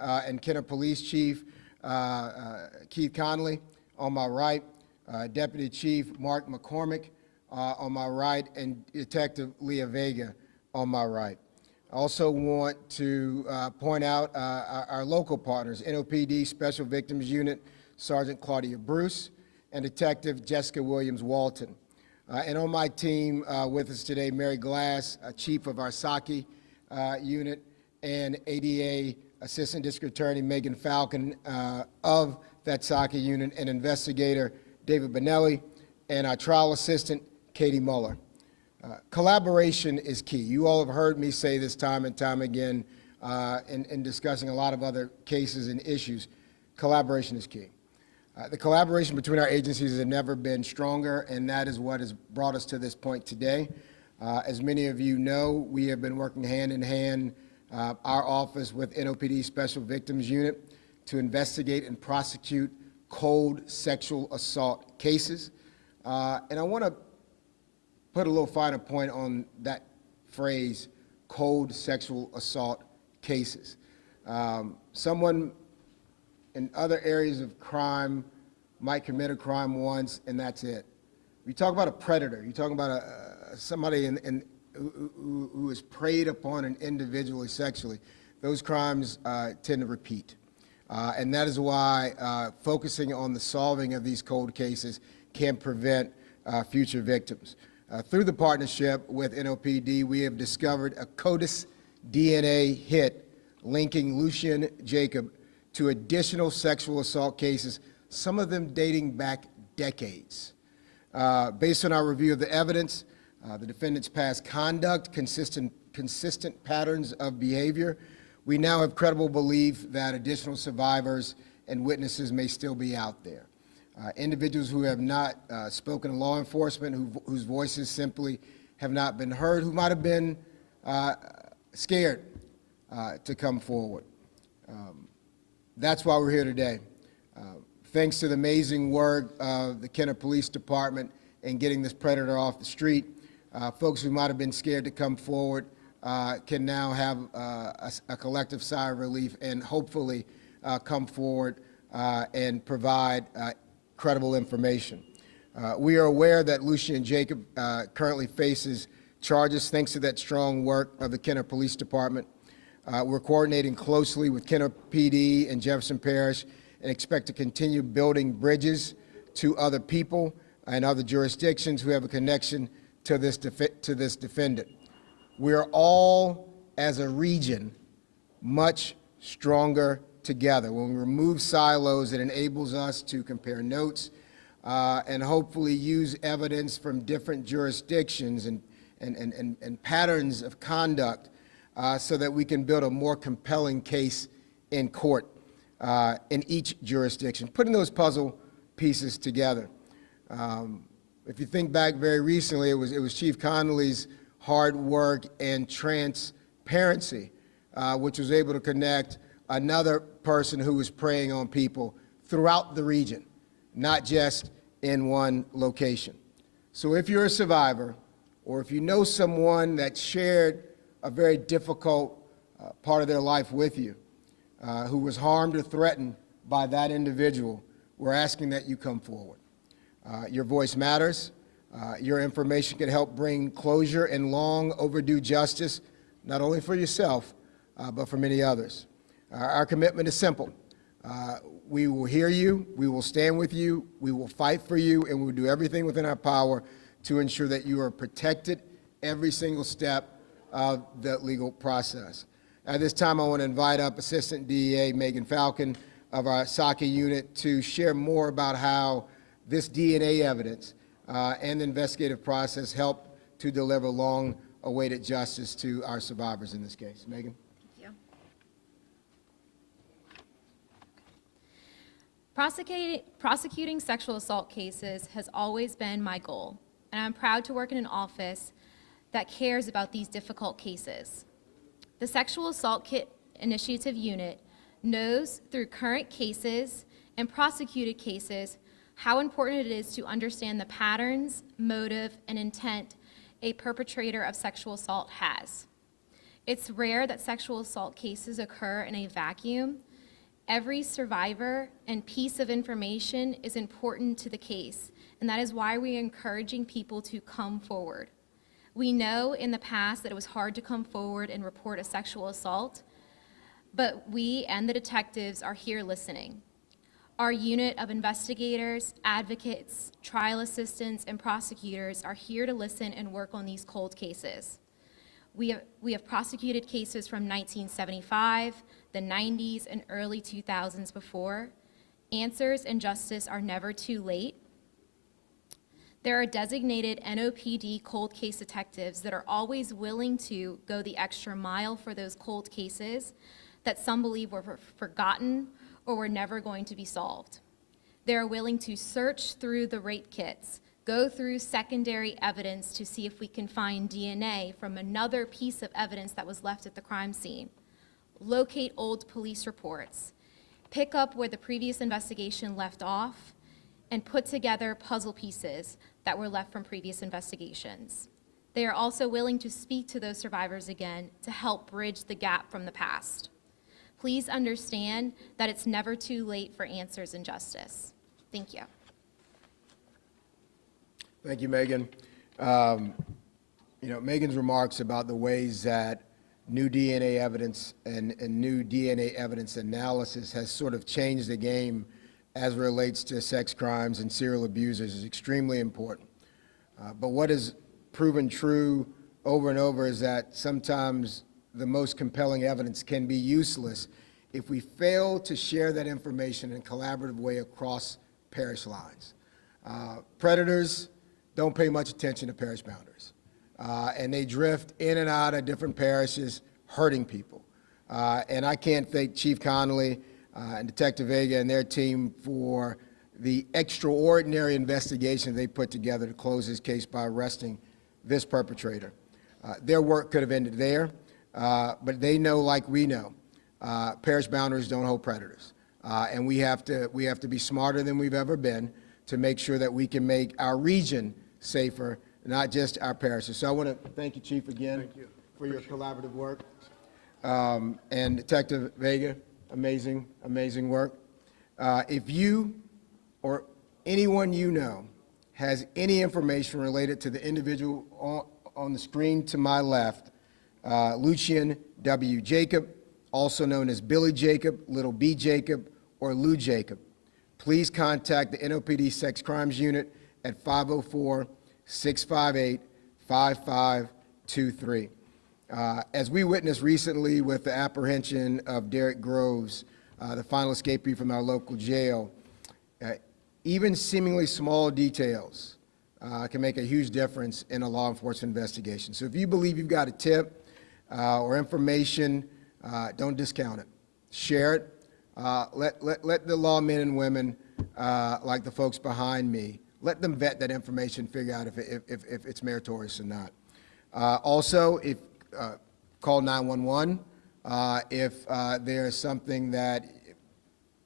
and Kenner Police Chief Keith Conley on my right, Deputy Chief Mark McCormick on my right, and Detective Leah Vega on my right. I also want to point out our local partners, NOPD Special Victims Unit, Sergeant Claudia Bruce, and Detective Jessica Williams-Walton. And on my team with us today, Mary Glass, Chief of our Saki unit, and ADA Assistant District Attorney Megan Falcon of that Saki unit, and Investigator David Bonelli, and our Trial Assistant Katie Muller. Collaboration is key. You all have heard me say this time and time again in discussing a lot of other cases and issues. Collaboration is key. The collaboration between our agencies has never been stronger, and that is what has brought us to this point today. As many of you know, we have been working hand in hand, our office with NOPD Special Victims Unit, to investigate and prosecute cold sexual assault cases. And I want to put a little finer point on that phrase, cold sexual assault cases. Someone in other areas of crime might commit a crime once, and that's it. You talk about a predator. You talk about somebody who is preyed upon an individually sexually. Those crimes tend to repeat. And that is why focusing on the solving of these cold cases can prevent future victims. Through the partnership with NOPD, we have discovered a CODIS DNA hit linking Lucien W to additional sexual assault cases, some of them dating back decades. Based on our review of the evidence, the defendant's past conduct, consistent patterns of behavior, we now have credible belief that additional survivors and witnesses may still be out there. Individuals who have not spoken to law enforcement, whose voices simply have not been heard, who might have been scared to come forward. That's why we're here today. Thanks to the amazing work of the Kenner Police Department in getting this predator off the street, folks who might have been scared to come forward can now have a collective sigh of relief and hopefully come forward and provide credible information. We are aware that Lucien W currently faces charges thanks to that strong work of the Kenner Police Department. We're coordinating closely with Kenner PD and Jefferson Parish and expect to continue building bridges to other people and other jurisdictions who have a connection to this defendant. We are all, as a region, much stronger together. When we remove silos, it enables us to compare notes and hopefully use evidence from different jurisdictions and patterns of conduct so that we can build a more compelling case in court in each jurisdiction, putting those puzzle pieces together. If you think back very recently, it was Chief Connolly's hard work and transparency, which was able to connect another person who was preying on people throughout the region, not just in one location. So if you're a survivor, or if you know someone that shared a very difficult part of their life with you, who was harmed or threatened by that individual, we're asking that you come forward. Your voice matters. Your information can help bring closure and long overdue justice, not only for yourself, but for many others. Our commitment is simple. We will hear you, we will stand with you, we will fight for you, and we will do everything within our power to ensure that you are protected every single step of the legal process. At this time, I want to invite up Assistant DEA Megan Falcon of our Saki unit to share more about how this DNA evidence and the investigative process helped to deliver long-awaited justice to our survivors in this case. Megan? Thank you. Prosecuting sexual assault cases has always been my goal, and I'm proud to work in an office that cares about these difficult cases. The Sexual Assault Kit Initiative Unit knows through current cases and prosecuted cases how important it is to understand the patterns, motive, and intent a perpetrator of sexual assault has. It's rare that sexual assault cases occur in a vacuum. Every survivor and piece of information is important to the case, and that is why we are encouraging people to come forward. We know in the past that it was hard to come forward and report a sexual assault, but we and the detectives are here listening. Our unit of investigators, advocates, trial assistants, and prosecutors are here to listen and work on these cold cases. We have prosecuted cases from 1975, the 90s, and early 2000s before. Answers and justice are never too late. There are designated NOPD cold case detectives that are always willing to go the extra mile for those cold cases that some believe were forgotten or were never going to be solved. They are willing to search through the rape kits, go through secondary evidence to see if we can find DNA from another piece of evidence that was left at the crime scene, locate old police reports, pick up where the previous investigation left off, and put together puzzle pieces that were left from previous investigations. They are also willing to speak to those survivors again to help bridge the gap from the past. Please understand that it's never too late for answers and justice. Thank you. Thank you, Megan. Megan's remarks about the ways that new DNA evidence and new DNA evidence analysis has sort of changed the game as it relates to sex crimes and serial abusers is extremely important. But what is proven true over and over is that sometimes the most compelling evidence can be useless if we fail to share that information in a collaborative way across parish lines. Predators don't pay much attention to parish boundaries, and they drift in and out of different parishes, hurting people. And I can't thank Chief Connolly and Detective Vega and their team for the extraordinary investigation they put together to close this case by arresting this perpetrator. Their work could have ended there, but they know, like we know, parish boundaries don't hold predators. And we have to be smarter than we've ever been to make sure that we can make our region safer, not just our parishes. So I want to thank you, Chief, again for your collaborative work. And Detective Vega, amazing, amazing work. If you or anyone you know has any information related to the individual on the screen to my left, Lucien W. Jacob, also known as Billy Jacob, Little B Jacob, or Lou Jacob, please contact the NOPD Sex Crimes Unit at 504-658-5523. As we witnessed recently with the apprehension of Derek Groves, the final escapee from our local jail, even seemingly small details can make a huge difference in a law enforcement investigation. So if you believe you've got a tip or information, don't discount it. Share it. Let the lawmen and women, like the folks behind me, let them vet that information, figure out if it's meritorious or not. Also, call 911 if there's something that,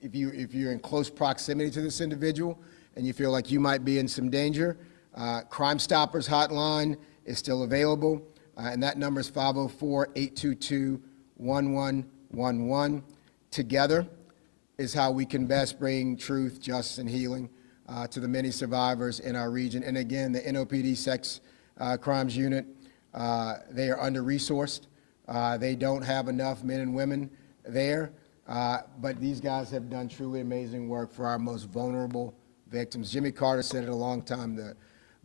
if you're in close proximity to this individual and you feel like you might be in some danger. Crime Stoppers hotline is still available, and that number is 504-822-1111. Together is how we can best bring truth, justice, and healing to the many survivors in our region. And again, the NOPD Sex Crimes Unit, they are under-resourced. They don't have enough men and women there, but these guys have done truly amazing work for our most vulnerable victims. Jimmy Carter said it a long time, the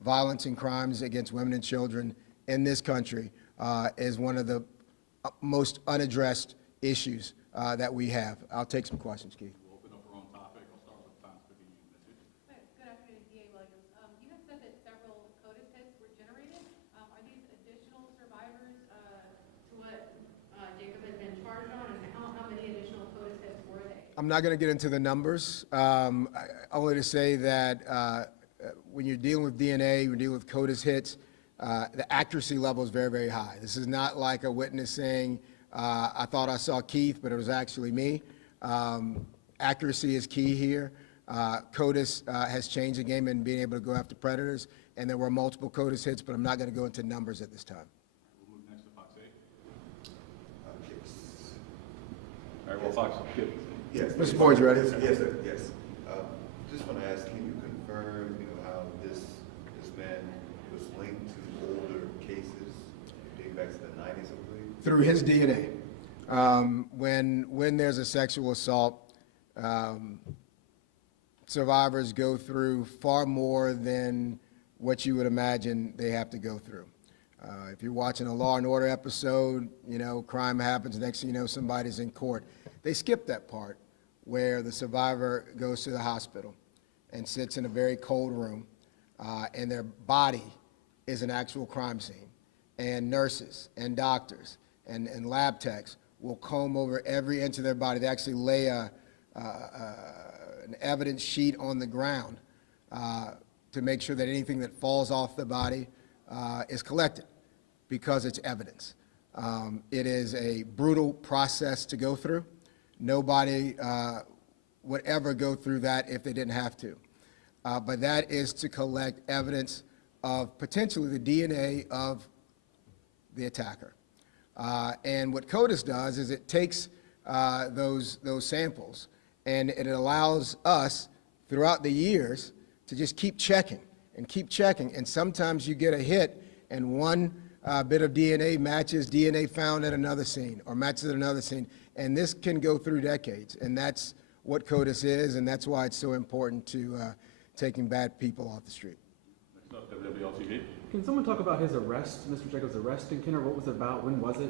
violence and crimes against women and children in this country is one of the most unaddressed issues that we have. I'll take some questions, Keith. We'll open up our own topic. I'll start with times for the message. Good afternoon, DA Williams. You have said that several CODIS hits were generated. Are these additional survivors to what Jacob has been charged on, and how many additional CODIS hits were they? I'm not going to get into the numbers, only to say that when you're dealing with DNA, you're dealing with CODIS hits, the accuracy level is very, very high. This is not like a witness saying, I thought I saw Keith, but it was actually me. Accuracy is key here. CODIS has changed the game in being able to go after predators, and there were multiple CODIS hits, but I'm not going to go into numbers at this time. We'll move next to Fox 8. All right, well, Fox, good. Yes. Mr. Boyd, you ready? Yes, sir, yes. Just want to ask, can you confirm, how this man was linked to older cases dating back to the 90s, I believe? Through his DNA. When there's a sexual assault, survivors go through far more than what you would imagine they have to go through. If you're watching a Law and Order episode, crime happens, next thing you know, somebody's in court. They skip that part where the survivor goes to the hospital and sits in a very cold room, and their body is an actual crime scene. And nurses and doctors and lab techs will comb over every inch of their body. They actually lay an evidence sheet on the ground to make sure that anything that falls off the body is collected, because it's evidence. It is a brutal process to go through. Nobody would ever go through that if they didn't have to. But that is to collect evidence of potentially the DNA of the attacker. And what CODIS does is it takes those samples, and it allows us throughout the years to just keep checking and keep checking. And sometimes you get a hit and one bit of DNA matches DNA found at another scene or matches at another scene. And this can go through decades. And that's what CODIS is, and that's why it's so important to taking bad people off the street. Next up, WWLTV. Can someone talk about his arrest, Mr. Jacobs' arrest in Kenner? What was it about? When was it?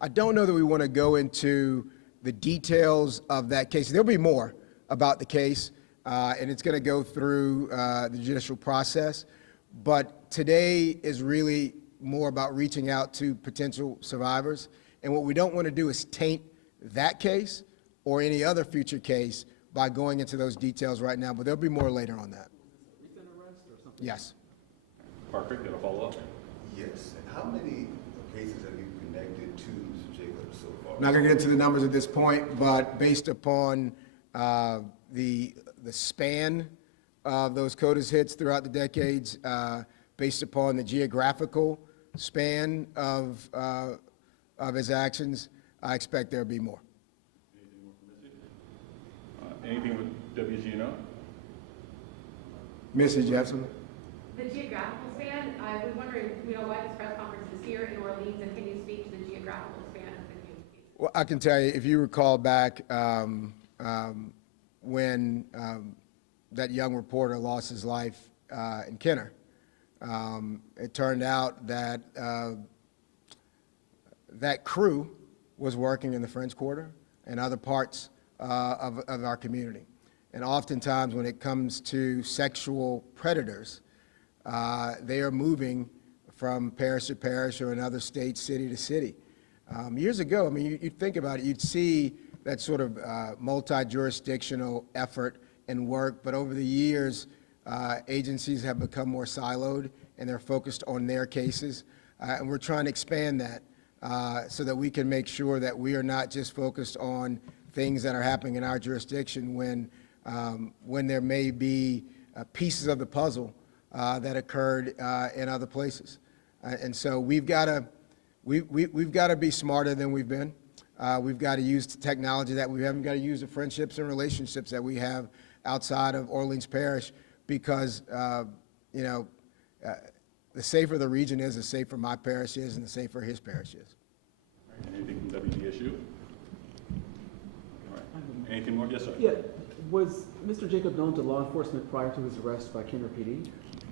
I don't know that we want to go into the details of that case. There'll be more about the case, and it's going to go through the judicial process. But today is really more about reaching out to potential survivors. And what we don't want to do is taint that case or any other future case by going into those details right now. But there'll be more later on that. Recent arrest or something? Yes. Parker, you got a follow-up? Yes. And how many cases have you connected to Mr. Jacobs so far? I'm not going to get into the numbers at this point, but based upon the span of those CODIS hits throughout the decades, based upon the geographical span of his actions, I expect there'll be more. Anything with WGNO? Mrs. Jefferson? The geographical span, I was wondering, why this press conference is here in Orleans, and can you speak to the geographical span of the cases? Well, I can tell you, if you recall back when that young reporter lost his life in Kenner, it turned out that that crew was working in the French Quarter and other parts of our community. And oftentimes when it comes to sexual predators, they are moving from parish to parish or another state, city to city. Years ago, I mean, you'd think about it, you'd see that sort of multi-jurisdictional effort and work, but over the years, agencies have become more siloed and they're focused on their cases. And we're trying to expand that so that we can make sure that we are not just focused on things that are happening in our jurisdiction when there may be pieces of the puzzle that occurred in other places. And so we've got to be smarter than we've been. We've got to use the technology that we have. We've got to use the friendships and relationships that we have outside of Orleans Parish, because the safer the region is, the safer my parish is, and the safer his parish is. All right, anything from WDSU? All right. Anything more? Yes, sir. Yeah. Was Mr. Jacob known to law enforcement prior to his arrest by Kenner PD?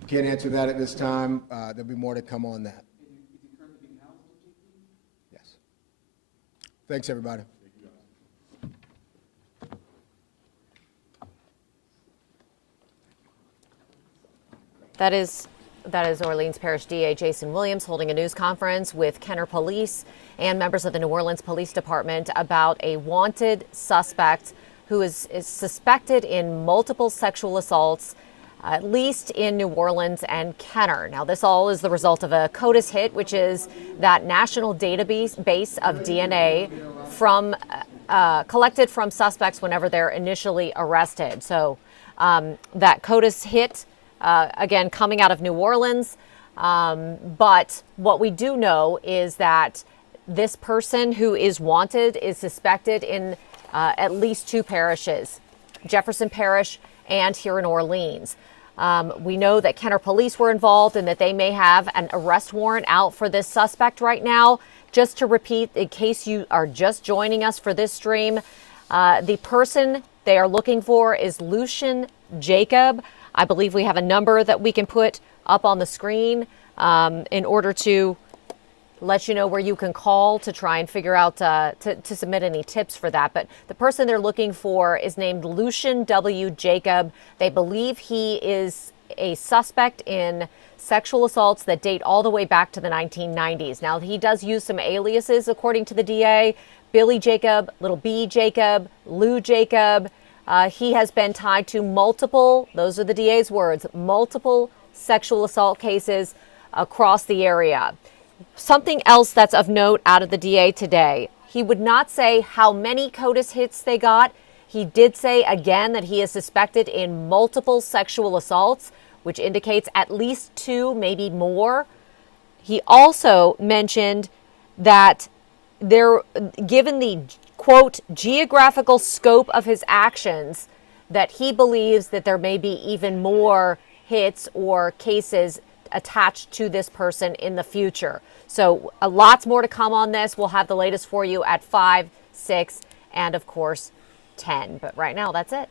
Can't answer that at this time. There'll be more to come on that. Is he currently being housed at JP? Yes. Thanks, everybody. That is Orleans Parish DA Jason Williams holding a news conference with Kenner Police and members of the New Orleans Police Department about a wanted suspect who is suspected in multiple sexual assaults, at least in New Orleans and Kenner. Now, this all is the result of a CODIS hit, which is that national database of DNA from collected from suspects whenever they're initially arrested. So that CODIS hit, again, coming out of New Orleans. But what we do know is that this person who is wanted is suspected in at least 2 parishes, Jefferson Parish and here in Orleans. We know that Kenner police were involved and that they may have an arrest warrant out for this suspect right now. Just to repeat, in case you are just joining us for this stream, the person they are looking for is Lucien Jacob. I believe we have a number that we can put up on the screen in order to let you know where you can call to try and figure out to submit any tips for that. But the person they're looking for is named Lucien W. Jacob. They believe he is a suspect in sexual assaults that date all the way back to the 1990s. Now, he does use some aliases, according to the DA. Billy Jacob, Little B Jacob, Lou Jacob. He has been tied to multiple, those are the DA's words, multiple sexual assault cases across the area. Something else that's of note out of the DA today, he would not say how many CODIS hits they got. He did say again that he is suspected in multiple sexual assaults, which indicates at least 2, maybe more. He also mentioned that given the, quote, geographical scope of his actions, that he believes that there may be even more hits or cases attached to this person in the future. So lots more to come on this. We'll have the latest for you at 5, 6, and of course 10. But right now, that's it.